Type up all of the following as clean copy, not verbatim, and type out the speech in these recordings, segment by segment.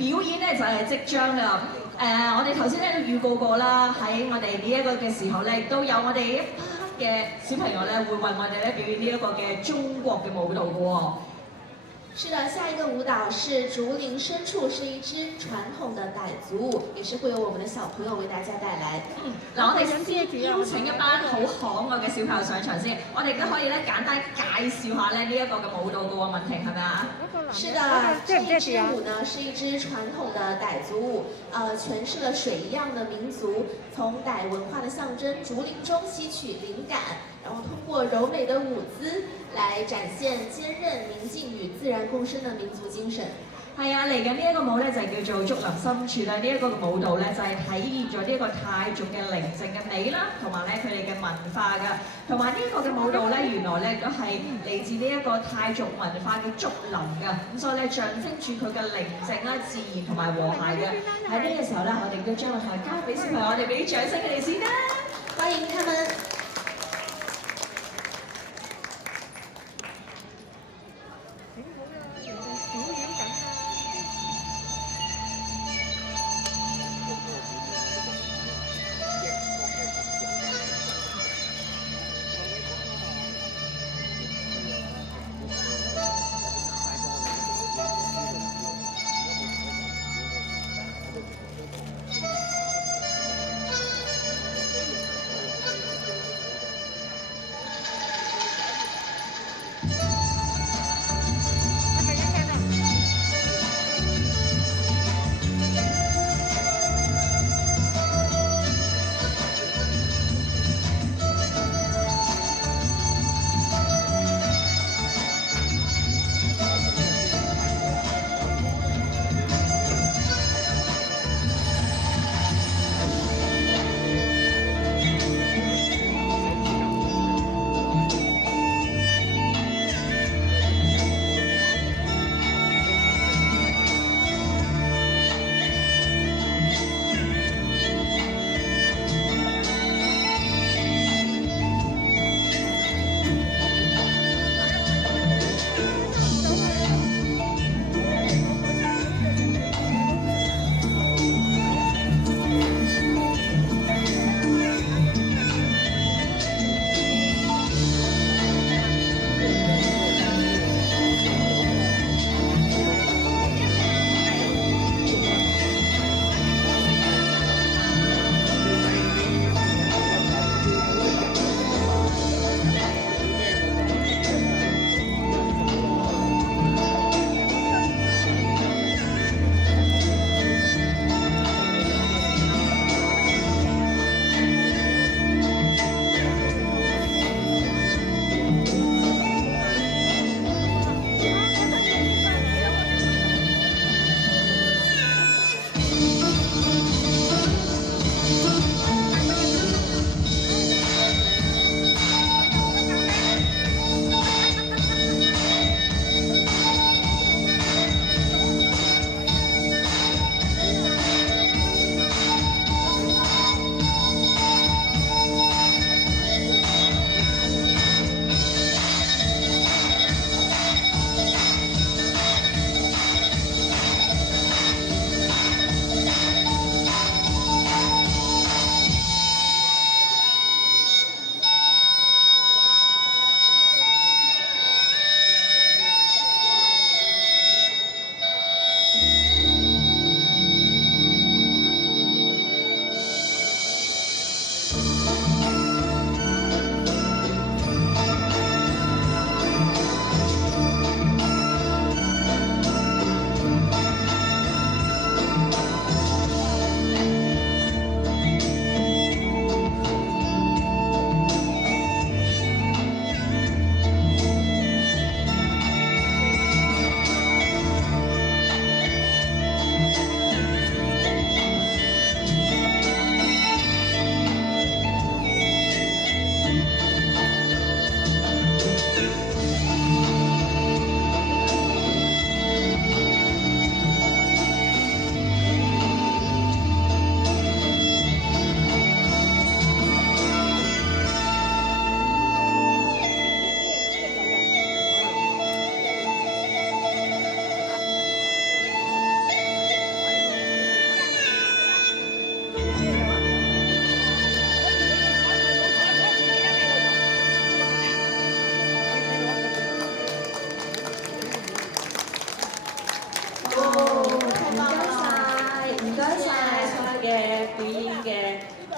表演咧就係即將啦。我哋頭先咧都預告過啦，喺我哋呢一個嘅時候咧，亦都有我哋一班嘅小朋友咧會為我哋咧表演呢一個嘅中國嘅舞蹈嘅喎。是的，下一个舞蹈是竹林深處，是一支傳統的傣族舞，也是會由我們的小朋友為大家帶來。嗱，我哋先邀請一班好可愛嘅小朋友上場先，我哋都可以咧簡單介紹下咧呢一個嘅舞蹈嘅喎，文婷係咪啊？是的，這一支舞呢是一支傳統的傣族舞，詮釋了水一樣的民族從傣文化的象徵竹林中吸取靈感，然後通過柔美的舞姿來展現堅韌、寧靜與自然共生的民族精神。係啊，嚟緊呢一個舞咧就係叫做竹林深處啦。呢一個舞蹈咧就係體現咗呢一個泰族嘅寧靜嘅美啦，同埋咧佢哋嘅文化㗎。同埋呢一個嘅舞蹈咧，原來咧都係嚟自呢一個泰族文化嘅竹林㗎。咁所以咧象徵住佢嘅寧靜啦、自然同埋和諧嘅。喺呢個時候咧，我哋都將個台交俾小朋友，我哋俾啲掌聲佢哋先啦。歡迎他們。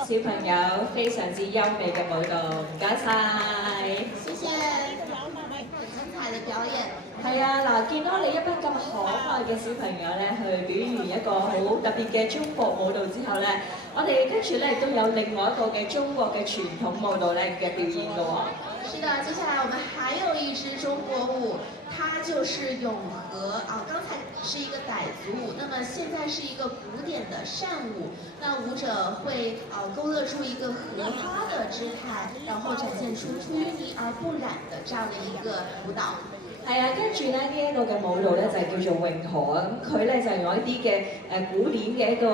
小朋友非常之優美嘅舞蹈，唔該晒。謝謝，很精彩的表演。係啊，嗱，見到你一班咁可愛嘅小朋友咧，去表現一個好特別嘅中國舞蹈之後咧，我哋跟住咧亦都有另外一個嘅中國嘅傳統舞蹈咧嘅表演嘅喎。是的，接下來我們還有一支中國舞，它就是永和啊。剛才是一個傣族舞，那麼現在是一個古典的扇舞。那舞者會勾勒出一個荷花的姿態，然後展現出出淤泥而不染的這樣的一個舞蹈。係啊，跟住咧呢一個嘅舞蹈咧就係叫做詠荷啊，咁佢咧就用一啲嘅古典嘅一個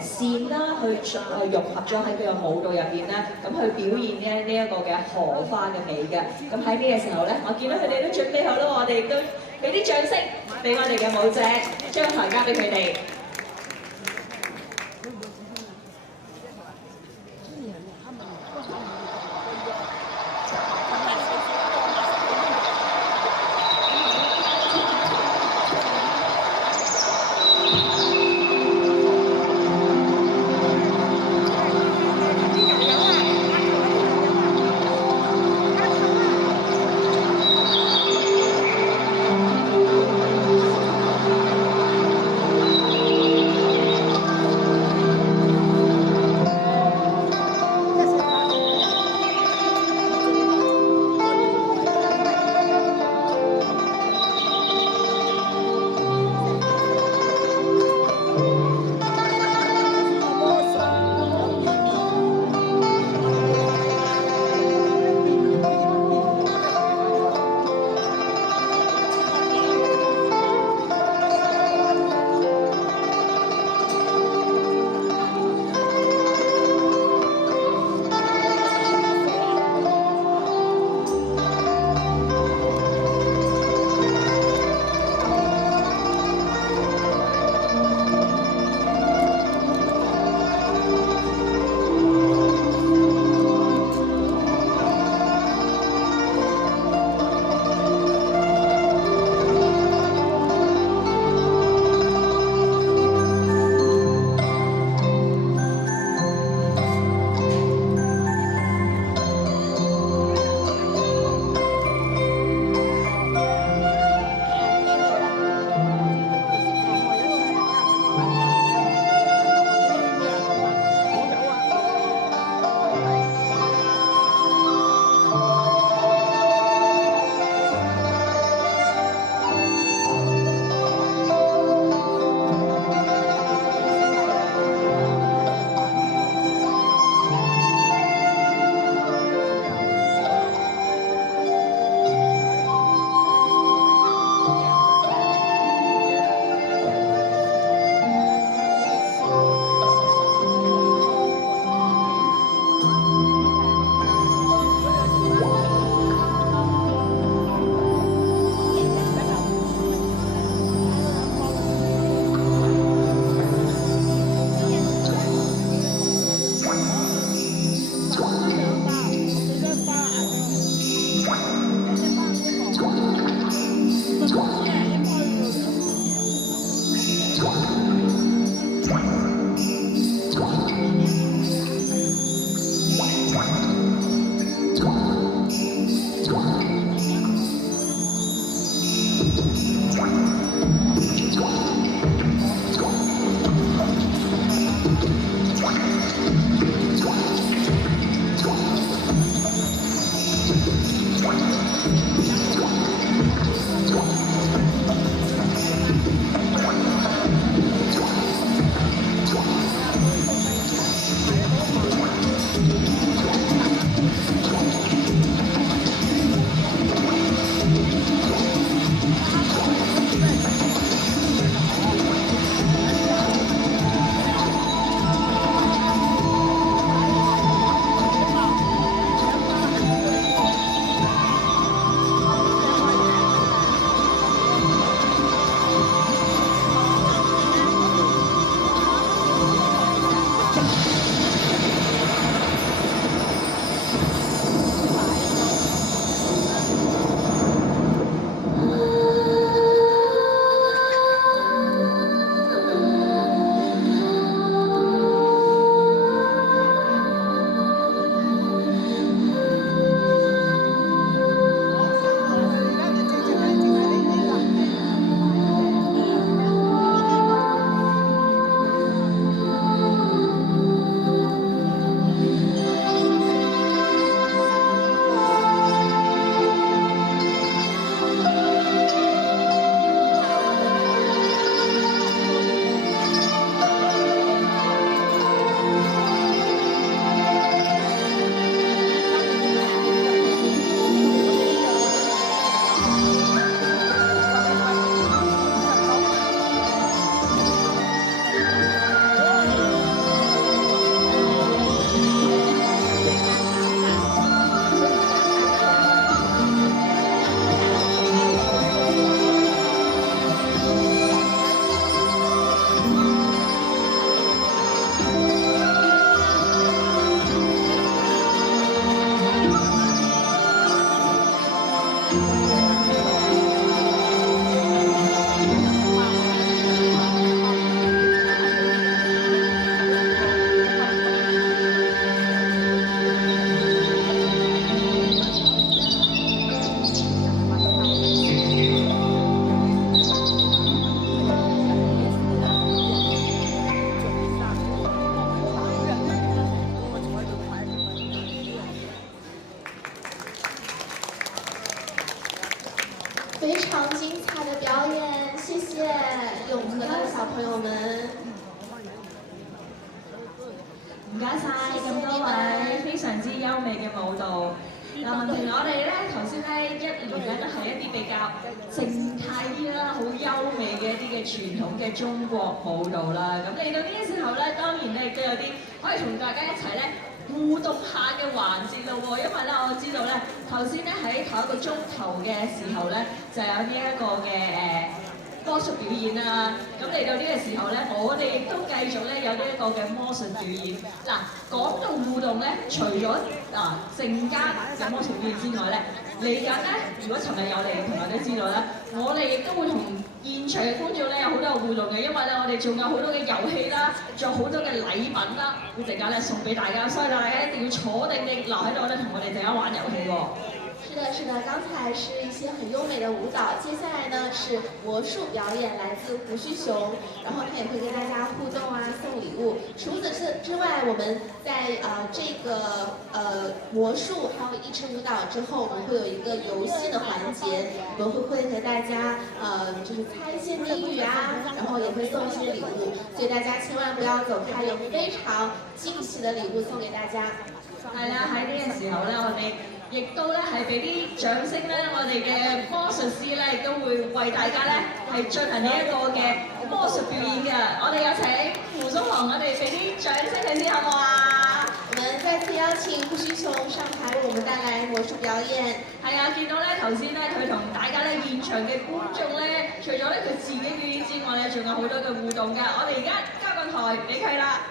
線啦，去融合咗喺佢個舞蹈入邊啦，咁去表現呢一個嘅荷花嘅美嘅。咁喺呢個時候咧，我見到佢哋都準備好啦，我哋亦都俾啲掌聲俾我哋嘅舞者，將台交俾佢哋。位非常之優美嘅舞蹈。嗱，文婷我哋咧頭先咧一連咧都係一啲比較靜態啲啦，好優美嘅一啲嘅傳統嘅中國舞蹈啦。咁嚟到呢啲時候咧，當然咧亦都有啲可以同大家一齊咧互動下嘅環節咯喎，因為咧我知道咧頭先咧喺頭一個鐘頭嘅時候咧就有呢一個嘅魔術表演啦，咁嚟到呢個時候咧，我哋亦都繼續咧有呢一個嘅魔術表演。嗱，講到互動咧，除咗陣間嘅魔術表演之外咧，嚟緊咧，如果尋日有嚟嘅朋友都知道咧，我哋亦都會同現場嘅觀眾咧有好多嘅互動嘅，因為咧我哋仲有好多嘅遊戲啦，仲有好多嘅禮品啦，會陣間咧送俾大家，所以大家一定要坐定定留喺度咧，同我哋陣間玩遊戲喎。是的，是的，剛才是一些很優美的舞蹈，接下來呢是魔術表演，來自胡鬚熊，然後他也會跟大家互動啊，送禮物。除此之外，我們在這個魔術還有一支舞蹈之後，我們會有一個遊戲的環節，我們會和大家就是猜一些謎語啊，然後也會送一些禮物，所以大家千萬不要走開，有非常驚喜的禮物送給大家。係啦，喺呢個時候咧，我哋亦都咧係俾啲掌聲咧，我哋嘅魔術師咧亦都會為大家咧係進行呢一個嘅魔術表演嘅。我哋有請胡宗航，我哋俾啲掌聲佢先好唔好啊？我們再次邀請胡鬚熊上台為我們帶來魔術表演。係啊，見到咧頭先咧佢同大家咧現場嘅觀眾咧，除咗咧佢自己表演之外咧，仲有好多嘅互動㗎。我哋而家交個台俾佢啦。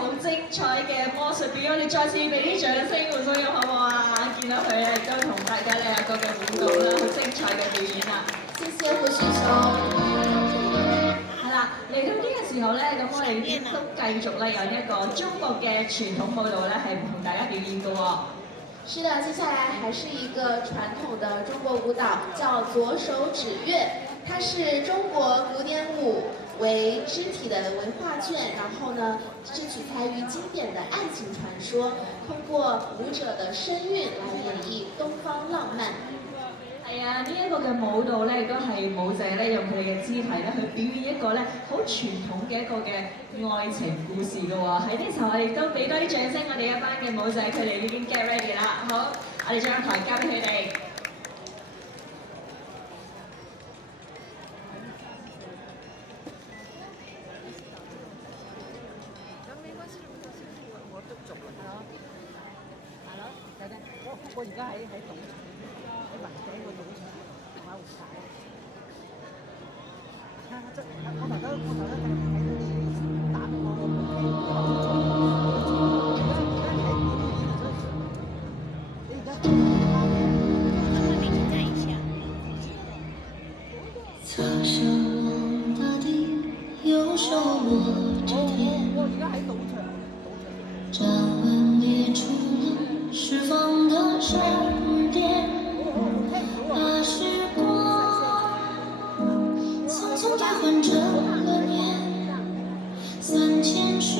好精彩嘅魔術表演，我哋再次俾啲掌聲胡素音好唔好啊？見到佢咧都同大家咧有個嘅舞蹈啦，好精彩嘅表演啊！謝謝胡旭雄。係啦，嚟到呢個時候咧，咁我哋都繼續咧有一個中國嘅傳統舞蹈咧，係同大家表演嘅喎。是的，接下來還是一個傳統的中國舞蹈，叫左手指月。它是中國古典舞為肢體的文化卷，然後呢是取材於經典的愛情傳說，通過舞者的聲韻來演繹東方浪漫。係啊，呢一個嘅舞蹈咧，亦都係舞者咧用佢哋嘅肢體咧去表演一個咧好傳統嘅一個嘅愛情故事嘅喎。喺呢時候我哋都俾多啲掌聲，我哋一班嘅舞者佢哋已經 get ready 啦。好，我哋將台交俾佢哋。我而家喺賭場，喺雲頂個賭場買胡牌。我頭先睇到你打個你而家你站一下。擦上我的地，右手握着天。我而家喺賭場。站稳列出了釋放的閃電，把時光匆匆變換成了年，3000世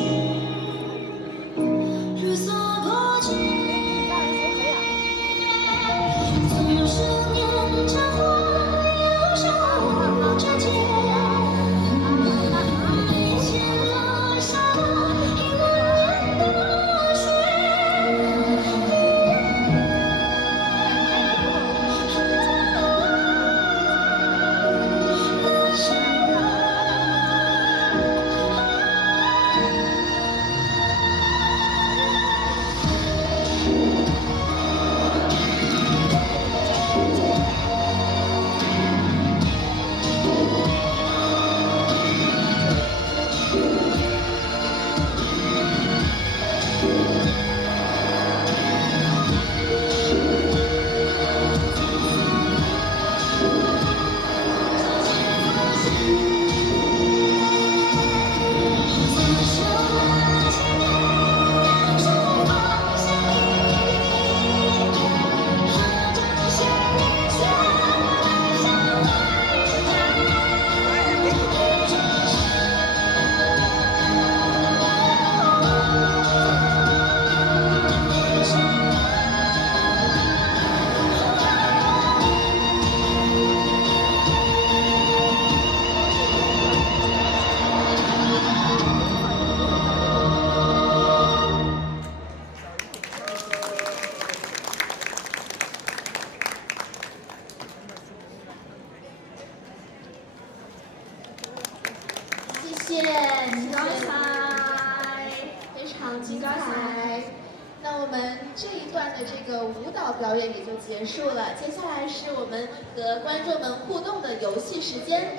日色多情，左手拈着花，右手握着劍，遇見了沙漠，一個人的雪。謝謝，唔該晒，非常精彩。那我們這一段的這個舞蹈表演也就結束了，接下來是我們和觀眾們互動的遊戲時間。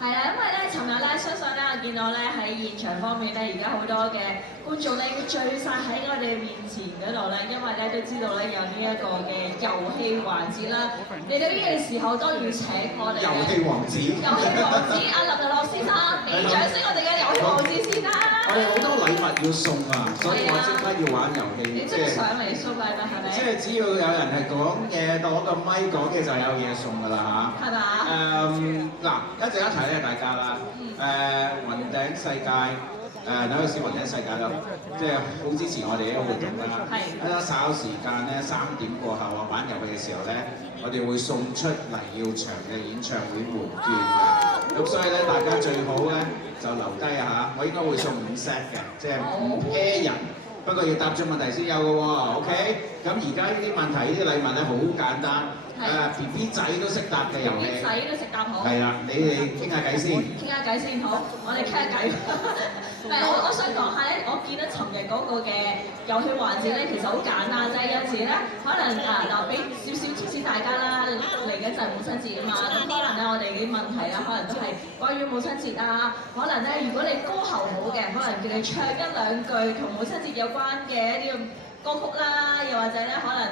係啦，因為咧，尋日咧，相信咧，我見到咧喺現場方面咧，而家好多嘅觀眾咧，已經聚晒喺我哋面前嗰度咧，因為咧都知道咧有呢一個嘅遊戲環節啦。嚟到呢個時候，當然要請我哋遊戲王子，遊戲王子阿林日樂先生，俾掌聲我哋嘅遊戲王子先啦！我哋好多禮物要送啊，所以我即刻要玩遊戲。你即係上嚟送禮物係咪？即係只要有人係講嘢，攞個咪講嘅就有嘢送㗎啦嚇。係嘛？嗱，一陣一齊咧，大家啦。雲頂世界，紐約市雲頂世界咯，即係好支持我哋呢個活動啦。係。稍時間咧3點過後啊，玩遊戲嘅時候咧，我哋會送出黎耀祥嘅演唱會門券嘅。咁所以咧，大家最好咧就留低嚇，我應該會送5 set 嘅，即係5 pair 人。不過要答咗問題先有嘅喎，OK？咁而家呢啲問題呢啲禮物咧好簡單， BB 仔都識答嘅遊戲。仔都食答好。係啦，你哋傾下偈先。傾下偈先好，我哋傾下偈。我想講下咧，我見到尋日嗰個嘅遊戲環節咧，其實好簡單，就係有時咧，可能俾少少提示大家啦，嚟緊就係母親節啊嘛，咁可能咧我哋啲問題啊，可能都係關於母親節啊，可能咧如果你歌喉好嘅，可能叫你唱一兩句同母親節有關嘅一啲歌曲啦，又或者咧可能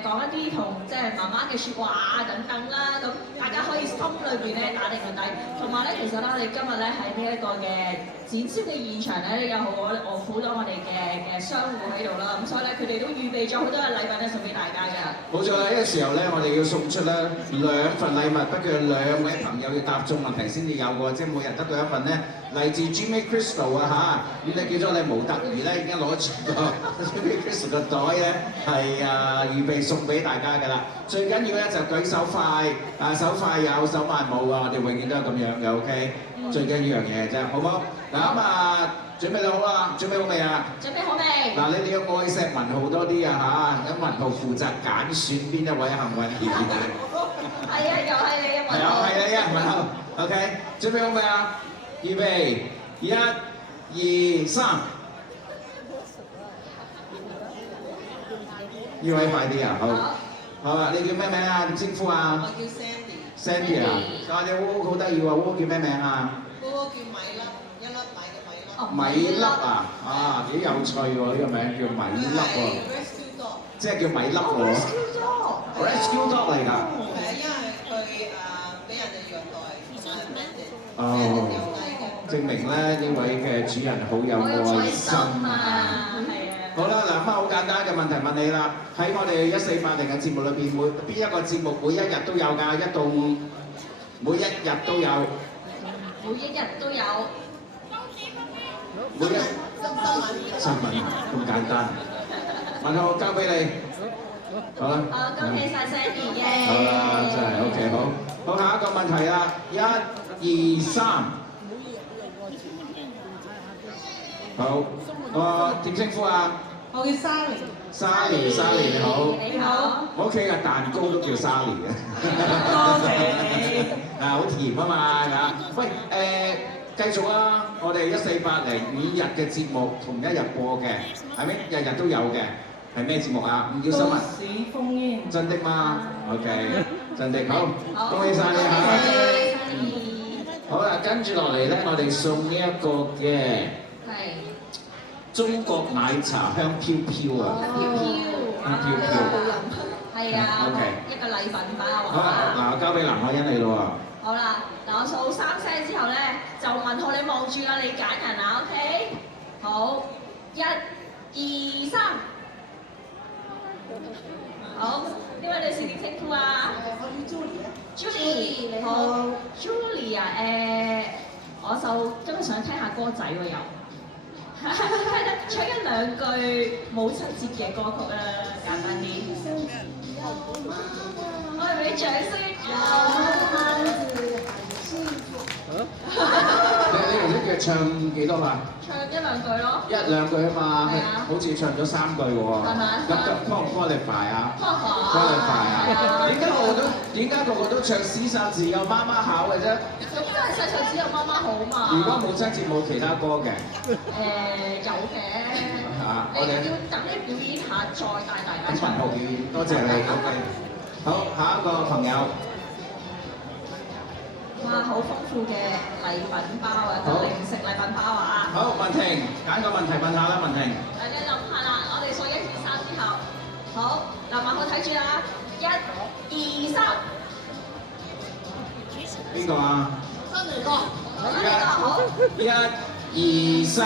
講一啲同即係媽媽嘅説話等等啦，咁大家可以心裏邊咧打定個底。同埋咧，其實咧我哋今日咧喺呢一個嘅展銷嘅現場咧，有好多我哋嘅商戶喺度啦，咁所以咧佢哋都預備咗好多嘅禮品咧送俾大家㗎。冇錯啦，呢個時候咧，我哋要送出咧2份禮物，不過2位朋友要答中問題先至有喎，即係每人得到一份咧嚟自 Jimmy Crystal 啊嚇，咁你叫咗你模特兒咧已經攞住個 Jimmy Crystal 個袋咧係預備送俾大家㗎啦。最緊要咧就舉手快，手快有手慢冇啊！我哋永遠都係咁樣嘅 ，OK。最緊要呢樣嘢啫，好唔好？嗱咁準備好啦，準備好未啊？準備好未？嗱，你哋要愛錫文浩多啲啊嚇，咁文浩負責揀選邊一位幸運兒。係啊，又係你啊，文浩。係你啊，文浩。OK， 準備好未啊？預備，1、2、3。呢位快啲啊，好。好啊，你叫咩名啊？點稱呼啊？我叫 Sandy。Sandy 啊，我隻烏好得意喎，烏叫咩名啊？嗰個叫米粒，一粒米嘅米粒。米粒啊，幾有趣喎！呢個名叫米粒喎。Rescue dog。即係叫米粒喎。Rescue dog 嚟㗎。係啊，因為佢俾人哋虐待，哦，證明咧呢位嘅主人好有愛心啊！好啦，嗱咁好簡單嘅問題問你啦。喺我哋1480嘅節目裏邊，邊一個節目每一日都有㗎？1到5，每一日都有。每一日都有。每一新聞咁簡單。文浩交俾你。好啦。好，恭喜晒 Sandy 嘅。好啦，真係 OK 好。好，下一個問題啦，1、2、3。好，點稱呼啊？我叫 Sally。Sally 你好。你好。我屋企嘅蛋糕都叫 Sally 嘅。多謝你。好甜啊嘛嚇。喂繼續啊！我哋1480 5日嘅節目同一日播嘅，係咪？日日都有嘅，係咩節目啊？唔叫新聞。市烽煙。真的嗎 ？OK， 真的好，恭喜晒你嚇！好啦，跟住落嚟咧，我哋送呢一個嘅中國奶茶香飄飄啊！香飄飄。係啊。OK。一個禮品包好啊，嗱，交俾藍可欣你咯喎。好啦，嗱我數3聲之後咧，就文浩你望住啦，你揀人啊 ，OK？ 好，1、2、3。好，呢位女士點稱呼啊？我叫 Julie。你好好。Julie 啊，我就今日想聽下歌仔喎又，唱一兩句母親節嘅歌曲啦，簡單啲。我哋俾掌聲。你頭先叫唱幾多啊？唱一兩句咯。1、2句啊嘛，係啊好似唱咗3句喎。係咪？咁 qualify 啊？qualify 啊？點解個個都唱詩殺字有媽媽考嘅啫？咁因為細細只有媽媽好嘛。如果母親節冇其他歌嘅？有嘅。嚇，你要等你表演下，再帶大家唱。文浩表演，多謝你。OK。好，下一個朋友。哇，好豐富嘅禮品包啊，零食禮品包啊！好，文婷，揀個問題問下啦，文婷。大家諗下啦，我哋數1、2、3之後，好，嗱，文浩睇住啦，1、2、3。邊個啊？新嚟個。好。1、2、3。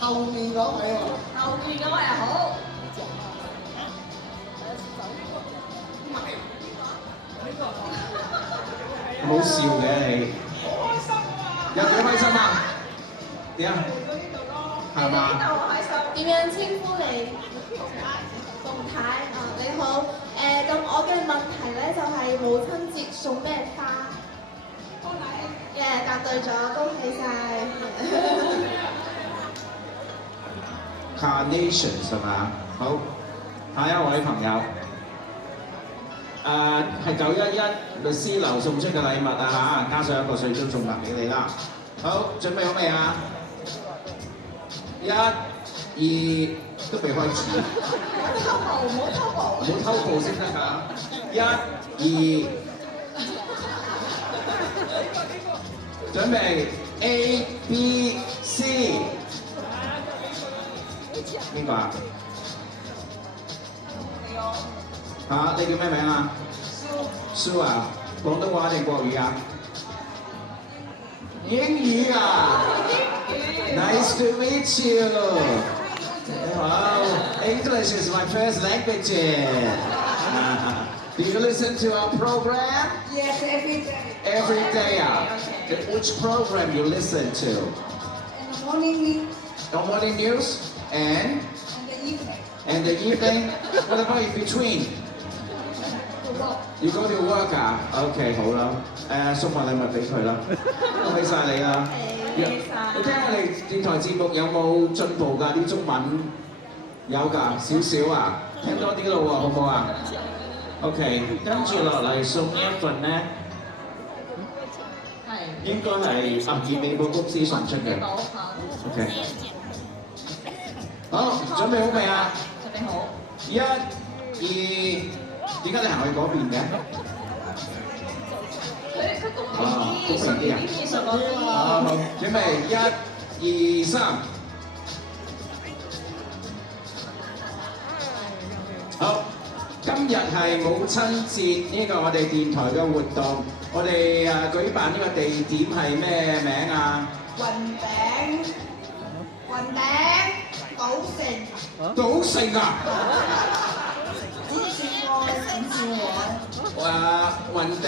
後面嗰位喎。後面嗰位啊，好。好笑嘅你，好開心啊！有幾開心啊？點啊？係嘛？點樣稱呼你？馮太，你好。咁我嘅問題咧就係母親節送咩花？答對咗，恭喜晒。Carnations 係嘛？好，下一位朋友。係911律師樓送出嘅禮物啊嚇，加上一個水樽送埋俾你啦。好，準備好未啊？1、2都未開始，唔好偷步先得㗎。1、2，準備 A、B、C。邊個啊？嚇，你叫咩名啊？蘇啊，廣東話定國語啊？英語啊！Nice to meet you. Wow, English is my first language. Do you listen to our program? Yes, every day. Every day. Which program you listen to? In the morning news The morning news and and the evening. what about in between? You go to work 啊 ？OK 好啦，送份禮物俾佢啦，恭喜晒你啦！你聽我哋電台節目有冇進步㗎？啲中文有㗎，少少啊，聽多啲咯喎，好唔好啊 ？OK， 跟住落嚟送呢一份咧，應該係以美寶公司送出嘅。OK， 好，準備好未啊？準備好。1、2，點解你行去嗰邊嘅？佢公平啲，順啲技術嗰啲。好，準備1、2、3。好，今日係母親節呢個我哋電台嘅活動，我哋舉辦呢個地點係咩名啊？雲頂賭城。賭城啊！雲頂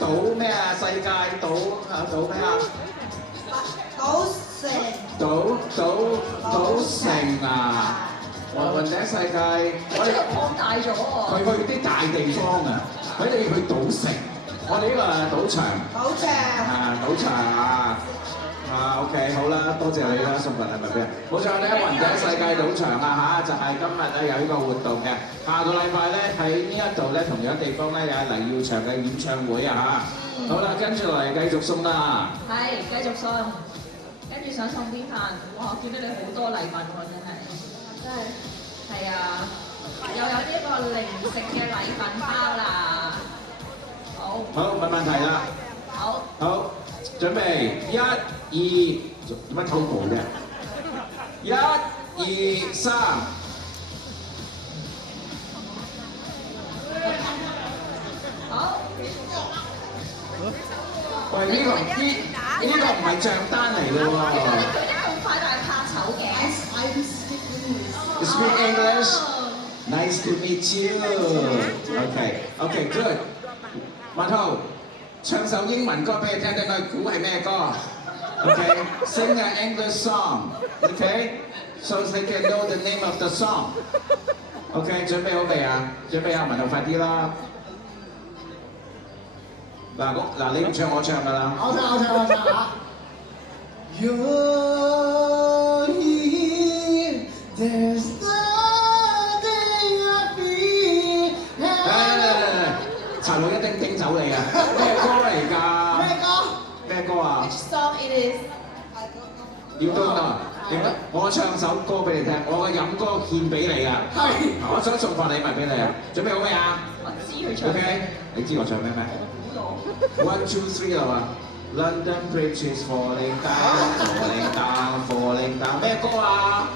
賭咩啊？世界賭賭咩啊？賭城啊！雲頂世界，我哋擴大咗喎。佢去啲大地方啊，佢哋去賭城，我哋呢個賭場。賭場啊！OK 好啦，多謝你啦，送份禮物俾你。冇錯咧，雲頂世界賭場啊嚇，就係今日咧有呢個活動嘅。下個禮拜咧喺呢一度咧同樣地方咧有黎耀祥嘅演唱會啊嚇。好啦，跟住落嚟繼續送啦。係，繼續送。跟住想送邊份？哇！見到你好多禮物喎，真係。係啊，又有呢個零食嘅禮品包啦。好。好，問問題啦。好。好，準備1、2，做乜偷步啫？1、2、3。好。喂，呢個唔係帳單嚟㗎喎。佢哋咁快，但係怕醜嘅。You speak English? Nice to meet you. Okay, good. 文浩，唱首英文歌俾你聽聽，佢估係咩歌 ？Okay, sing an English song. Okay, so they can know the name of the song. Okay, 準備好未啊？準備啊，文浩快啲啦！嗱，你唔唱我唱㗎啦。我唱嚇。You're here, there's nothing I feel. 殘路一丁丁走你啊！咩歌嚟㗎？咩歌啊 Which song it is? You don't know？點解？我唱首歌俾你聽，我嘅飲歌獻俾你啊！係，我想送份禮物俾你啊！準備好未啊？我知佢唱。OK， 你知我唱咩咩 ？1、2、3啦嘛。London Bridge is falling down, falling down, falling down。咩歌啊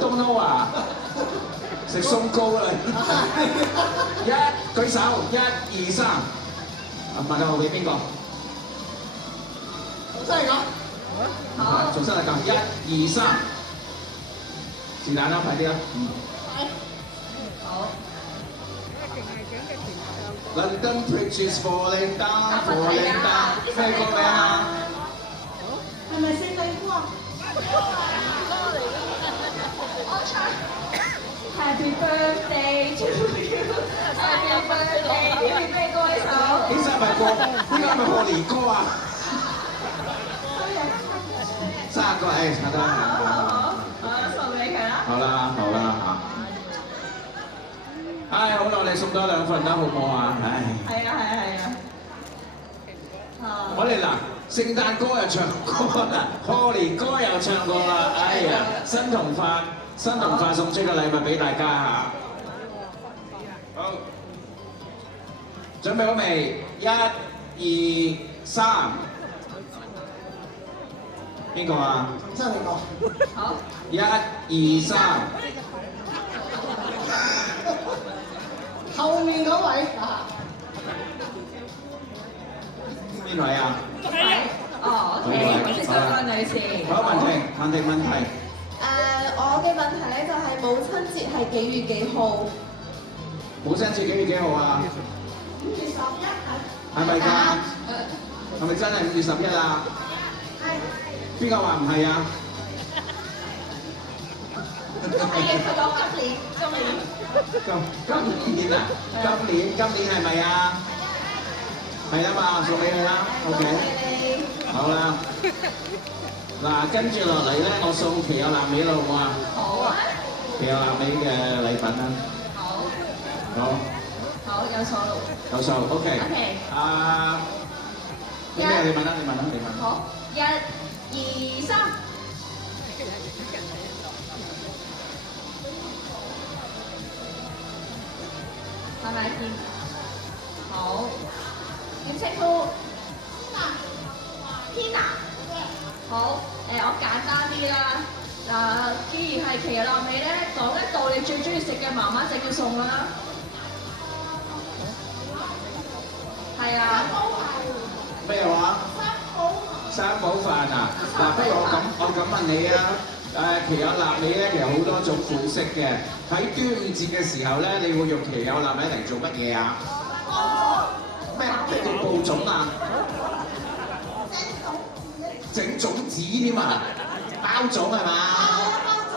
？Don't know 啊！食鬆糕啦！舉手，1、2、3。問下我俾邊個？真係㗎？好。重新嚟講，1、2、3。是但啦，快啲啦。好。London Bridge is falling down, falling down。咩歌名啊？係咪聖誕歌啊？我唱 Happy Birthday to you, Happy Birthday。你係咩歌呢首？呢首係咪過？呢個係咪過年歌啊？生日歌，得啦。好，送俾佢啦。好啦嚇。唉，好啦，我哋送多2份啦，好唔好啊？唉，係啊係啊係啊。我哋嗱，聖誕歌又唱過啦，賀年歌又唱過啦，哎呀，新同化送出個禮物俾大家嚇。好，準備好未？1、2、3，邊個啊？真係你講。好。1、2、3。後面嗰位啊，邊位啊？哦，OK，先上個女士。好，文婷問題。我嘅問題咧就係母親節係幾月幾號？母親節幾月幾號啊5月11係咪㗎？係咪真係5月11啊？係。邊個話唔係啊？係嘅，佢講今年。今年啊？今年係咪啊？係啊嘛，送俾佢啦。OK。好啦。嗱，跟住落嚟咧，我送奇友南美啦，好唔好啊？好啊。奇友南美嘅禮品啦。好。好。好，有數。有數 ，OK。OK。咩？你問啦。好，1、2、3。係咪見？好。點稱呼？Tina。好，我簡單啲啦。嗱，既然係奇友南美咧，講一道你最中意食嘅媽媽整嘅餸啦。係啊。咩話？三寶飯啊！嗱，不如我咁問你啊。奇友納美咧，其實好多種款式嘅。喺端午節嘅時候咧，你會用奇友納美嚟做乜嘢啊？咩叫播種啊？整種子添啊！包種係嘛？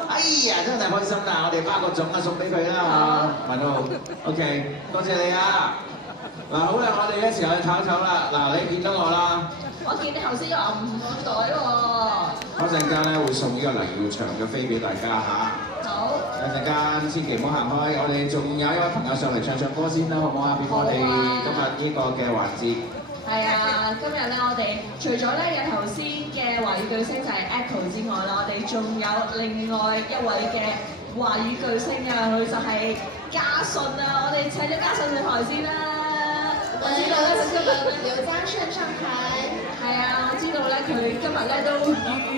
哎呀，真係開心啦！我哋包個種啊，送俾佢啦，文浩。OK， 多謝你啊！嗱，好啦，我哋一齊去唞一唞啦。嗱，你見到我啦。我見你頭先有銀袋喎。嗰陣間咧會送呢個黎耀祥嘅飛俾大家嚇。好。有陣間千祈唔好行開，我哋仲有一位朋友上嚟唱歌先啦，好唔好啊？俾我哋今日呢個嘅環節。係啊，今日咧我哋除咗咧有頭先嘅華語巨星就係 Echo 之外啦，我哋仲有另外一位嘅華語巨星啊，佢就係嘉信啊，我哋請咗嘉信上台先啦。我知道咧，佢今日劉嘉信上台。係啊，我知道咧，佢今日咧都預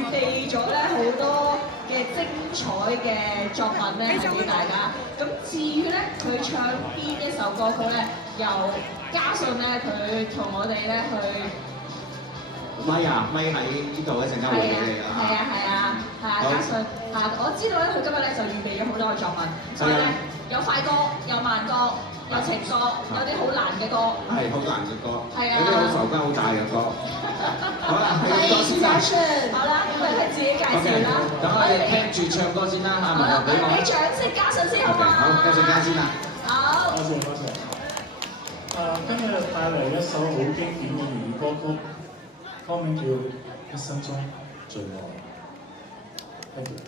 備咗咧好多嘅精彩嘅作品咧係俾大家。咁至於咧佢唱邊一首歌曲咧，由嘉信咧佢同我哋咧去。咪喺呢度一陣間會俾你啦。係啊，嘉信我知道咧，佢今日咧就預備咗好多嘅作品，所以咧有快歌，有慢歌。有情歌，有啲好難嘅歌，係好難嘅歌，係啊，有啲好浮誇、好大嘅歌。好啦，係咁多先啦。好啦，咁佢自己介紹啦。等我哋聽住唱歌先啦，嚇，文樂俾我。俾掌聲嘉信先好嘛？好，繼續嘉先啦。好。多謝。今日帶嚟一首好經典嘅粵語歌曲，歌名叫《一生中最愛》。Thank you。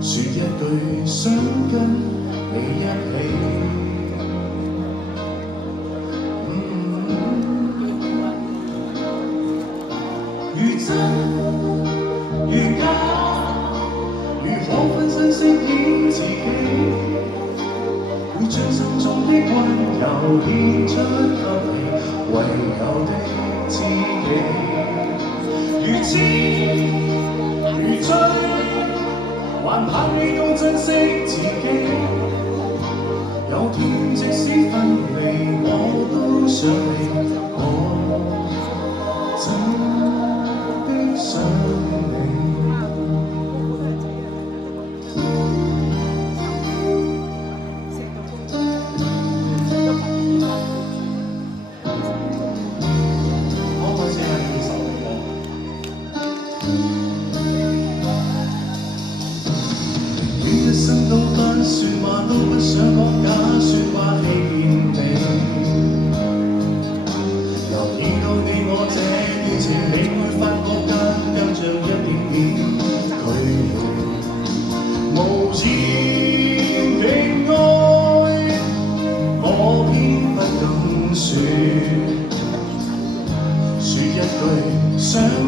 說一句想跟。你一起。如真如假，如可分身飾演自己，會將心中的溫柔獻出給你，唯有的知己。如痴如醉，還盼你都珍惜自己。有天即使分離，我都想你，我真的想你。可唔可以寫下幾首歌？一生都不算話，都不想講假説話欺騙你。留意到你我這段情，你會發覺跟着一點點距離。無言的愛，我偏不敢説，説一句想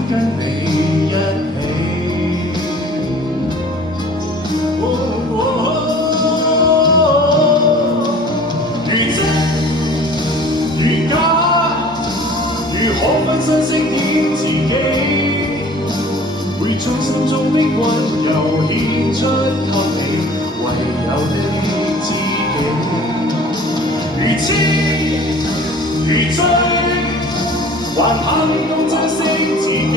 跟你一起。可分身飾演自己，會將心中的溫柔獻出給你，唯有的知己。如痴如醉，還怕你都珍惜自己。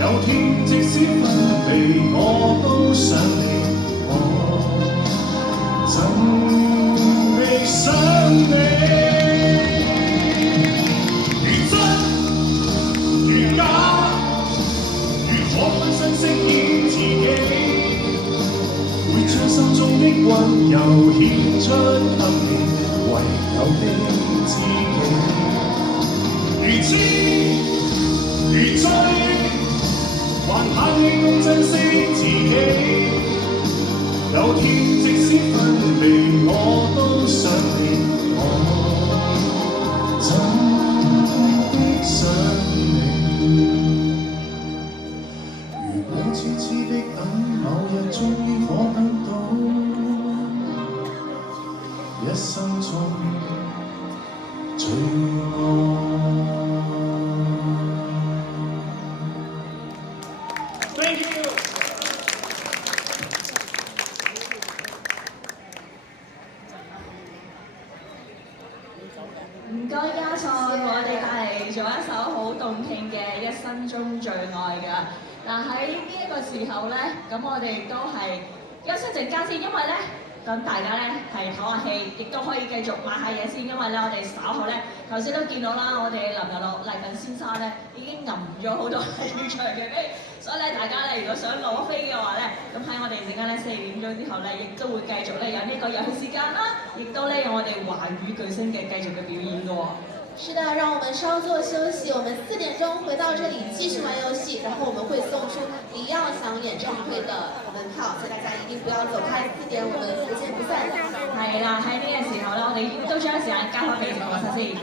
有天即使分離，我都想你，我真的想你。飾演自己，會將心中的溫柔獻出給你，唯有的知己。如痴如醉，還怕你都珍惜自己。有天即使分離，我都想你，我真的想你。我痴痴的等，某日終於可得到一生中最愛。Thank you。唔該嘉賽，我哋帶嚟咗一首好動聽嘅《一生中最愛》㗎。嗱喺呢一個時候咧，咁我哋亦都係休息陣間先，因為咧等大家咧係唞下氣，亦都可以繼續買下嘢先，因為咧我哋稍後咧頭先都見到啦，我哋林日樂黎文先生咧已經揞咗好多喺場嘅飛，所以咧大家咧如果想攞飛嘅話咧，咁喺我哋陣間咧4點鐘之後咧，亦都會繼續咧有呢個遊戲時間啦，亦都咧有我哋華語巨星嘅繼續嘅表演嘅喎。是的，让我们稍作休息，我们4點鐘回到這裡繼續玩遊戲，然後我們會送出李耀祥演唱會的門票，所以大家一定不要走開，4點我們不見不散。係啦，喺呢個時候咧，我哋都將時間交翻俾直播室先。